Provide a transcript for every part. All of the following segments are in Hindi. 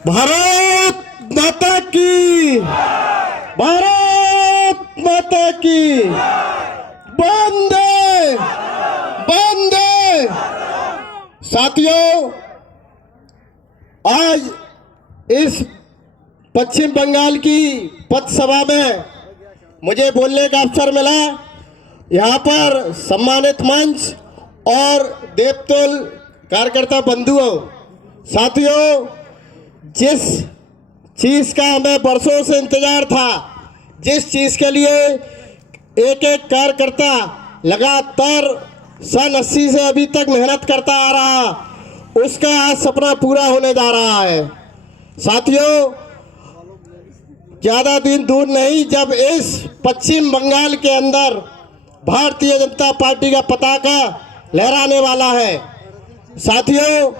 भारत माता की, भारत माता की, वंदे वंदे। साथियों, आज इस पश्चिम बंगाल की पथ सभा में मुझे बोलने का अवसर मिला। यहाँ पर सम्मानित मंच और देवतुल कार्यकर्ता बंधुओं, साथियों, जिस चीज़ का हमें वर्षों से इंतजार था, जिस चीज़ के लिए एक एक कार्यकर्ता लगातार सन 80 से अभी तक मेहनत करता आ रहा, उसका आज सपना पूरा होने जा रहा है। साथियों, ज़्यादा दिन दूर नहीं जब इस पश्चिम बंगाल के अंदर भारतीय जनता पार्टी का पताका लहराने वाला है। साथियों,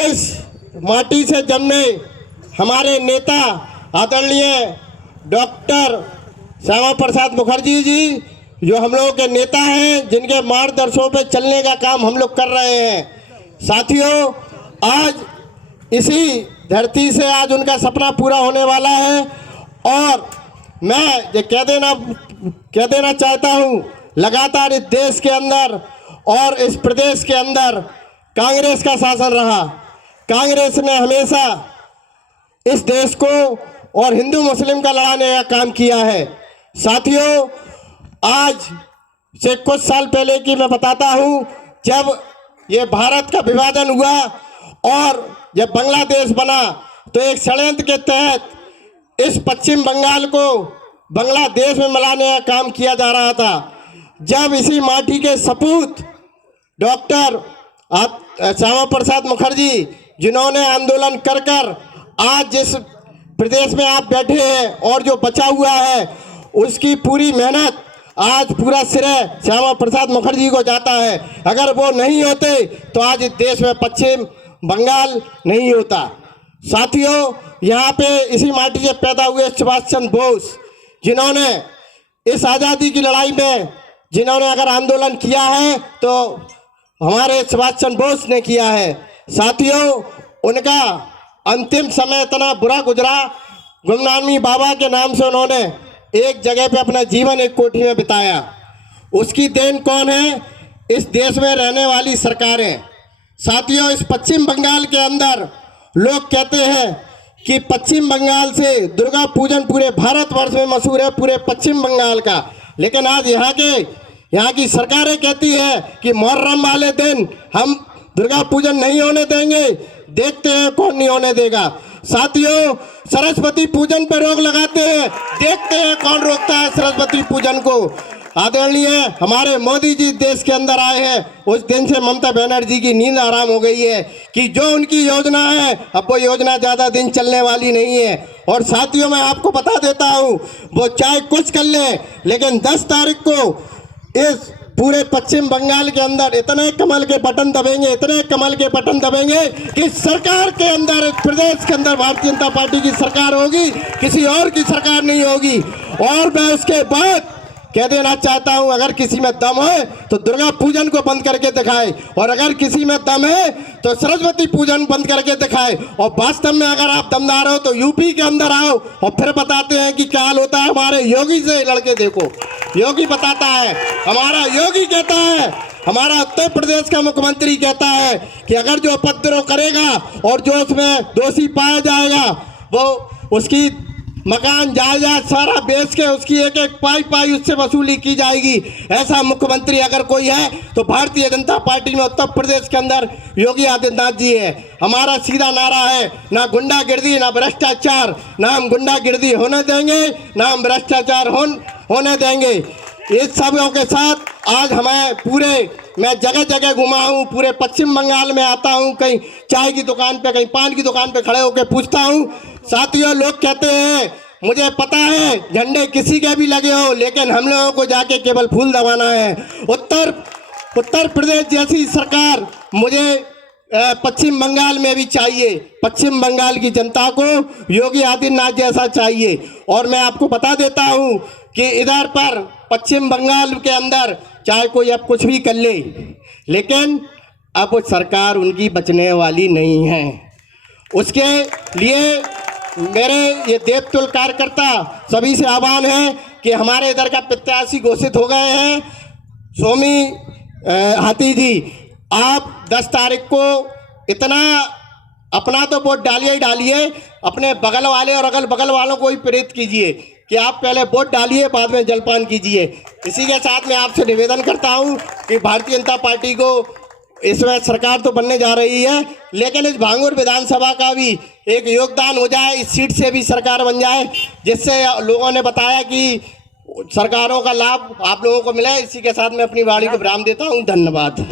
इस माटी से जन्मे हमारे नेता आदरणीय डॉक्टर श्यामा प्रसाद मुखर्जी जी, जो हम लोगों के नेता हैं, जिनके मार्गदर्शन पे चलने का काम हम लोग कर रहे हैं। साथियों, आज इसी धरती से आज उनका सपना पूरा होने वाला है और मैं ये कह देना चाहता हूँ, लगातार इस देश के अंदर और इस प्रदेश के अंदर कांग्रेस का शासन रहा। कांग्रेस ने हमेशा इस देश को और हिंदू मुस्लिम का लड़ाने का काम किया है। साथियों, आज से कुछ साल पहले की मैं बताता हूँ, जब ये भारत का विभाजन हुआ और जब बांग्लादेश बना, तो एक षड्यंत्र के तहत इस पश्चिम बंगाल को बांग्लादेश में मिलाने का काम किया जा रहा था। जब इसी माटी के सपूत डॉक्टर श्यामा प्रसाद मुखर्जी, जिन्होंने आंदोलन कर कर आज जिस प्रदेश में आप बैठे हैं और जो बचा हुआ है, उसकी पूरी मेहनत आज पूरा श्रेय श्यामा प्रसाद मुखर्जी को जाता है। अगर वो नहीं होते तो आज इस देश में पश्चिम बंगाल नहीं होता। साथियों, यहाँ पे इसी माटी से पैदा हुए सुभाष चंद्र बोस, जिन्होंने इस आज़ादी की लड़ाई में जिन्होंने अगर आंदोलन किया है तो हमारे सुभाष चंद्र बोस ने किया है। साथियों, उनका अंतिम समय इतना बुरा गुजरा, गुमनामी बाबा के नाम से उन्होंने एक जगह पे अपना जीवन एक कोठी में बिताया। उसकी देन कौन है? इस देश में रहने वाली सरकारें। साथियों, इस पश्चिम बंगाल के अंदर लोग कहते हैं कि पश्चिम बंगाल से दुर्गा पूजन पूरे भारतवर्ष में मशहूर है, पूरे पश्चिम बंगाल का। लेकिन आज यहाँ की सरकारें कहती है कि मुहर्रम वाले दिन हम दुर्गा पूजन नहीं होने देंगे। देखते हैं कौन नहीं होने देगा। साथियों, सरस्वती पूजन पर रोक लगाते हैं, देखते हैं कौन रोकता है सरस्वती पूजन को। आदरणीय हमारे मोदी जी देश के अंदर आए हैं, उस दिन से ममता बनर्जी की नींद आराम हो गई है कि जो उनकी योजना है, अब वो योजना ज़्यादा दिन चलने वाली नहीं है। और साथियों, मैं आपको बता देता हूँ, वो चाहे कुछ कर ले, लेकिन 10 तारीख को इस पूरे पश्चिम बंगाल के अंदर इतने कमल के बटन दबेंगे, इतने कमल के बटन दबेंगे कि सरकार के अंदर, प्रदेश के अंदर भारतीय जनता पार्टी की सरकार होगी, किसी और की सरकार नहीं होगी। और मैं उसके बाद कह देना चाहता हूं, अगर किसी में दम है तो दुर्गा पूजन को बंद करके दिखाए, और अगर किसी में दम है तो सरस्वती पूजन बंद करके दिखाए। और वास्तव में अगर आप दमदार हो तो यूपी के अंदर आओ और फिर बताते हैं कि क्या हाल होता है। हमारे योगी से लड़के देखो, योगी बताता है, हमारा योगी कहता है, हमारा उत्तर प्रदेश का मुख्यमंत्री कहता है कि अगर जो उपद्रव करेगा और जो उसमें दोषी पाया जाएगा, वो उसकी मकान जायदाद सारा बेच के उसकी एक एक पाई उससे वसूली की जाएगी। ऐसा मुख्यमंत्री अगर कोई है तो भारतीय जनता पार्टी में उत्तर प्रदेश के अंदर योगी आदित्यनाथ जी है। हमारा सीधा नारा है, ना गुंडागिर्दी ना भ्रष्टाचार, ना हम गुंडागिर्दी होने देंगे, ना हम भ्रष्टाचार होने देंगे। इस सबों के साथ आज मैं जगह जगह घुमा हूँ, पूरे पश्चिम बंगाल में आता हूँ, कहीं चाय की दुकान पे, कहीं पान की दुकान पे खड़े होकर पूछता हूँ। साथियों, लोग कहते हैं, मुझे पता है झंडे किसी के भी लगे हो, लेकिन हम लोगों को जाके केवल फूल दबाना है। उत्तर प्रदेश जैसी सरकार मुझे पश्चिम बंगाल में भी चाहिए। पश्चिम बंगाल की जनता को योगी आदित्यनाथ जैसा चाहिए। और मैं आपको बता देता हूँ कि इधर पर पश्चिम बंगाल के अंदर चाहे कोई अब कुछ भी कर ले, लेकिन अब सरकार उनकी बचने वाली नहीं है। उसके लिए मेरे ये देवतुल्य कार्यकर्ता सभी से आह्वान है कि हमारे इधर का प्रत्याशी घोषित हो गए हैं सोमी हाथी जी। आप 10 तारीख को इतना अपना तो वोट डालिए ही डालिए, अपने बगल वाले और अगल बगल वालों को भी प्रेरित कीजिए कि आप पहले वोट डालिए, बाद में जलपान कीजिए। इसी के साथ मैं आपसे निवेदन करता हूं कि भारतीय जनता पार्टी को इसमें सरकार तो बनने जा रही है, लेकिन इस भांगुर विधानसभा का भी एक योगदान हो जाए, इस सीट से भी सरकार बन जाए, जिससे लोगों ने बताया कि सरकारों का लाभ आप लोगों को मिले। इसी के साथ मैं अपनी वाणी को विराम देता हूं। धन्यवाद।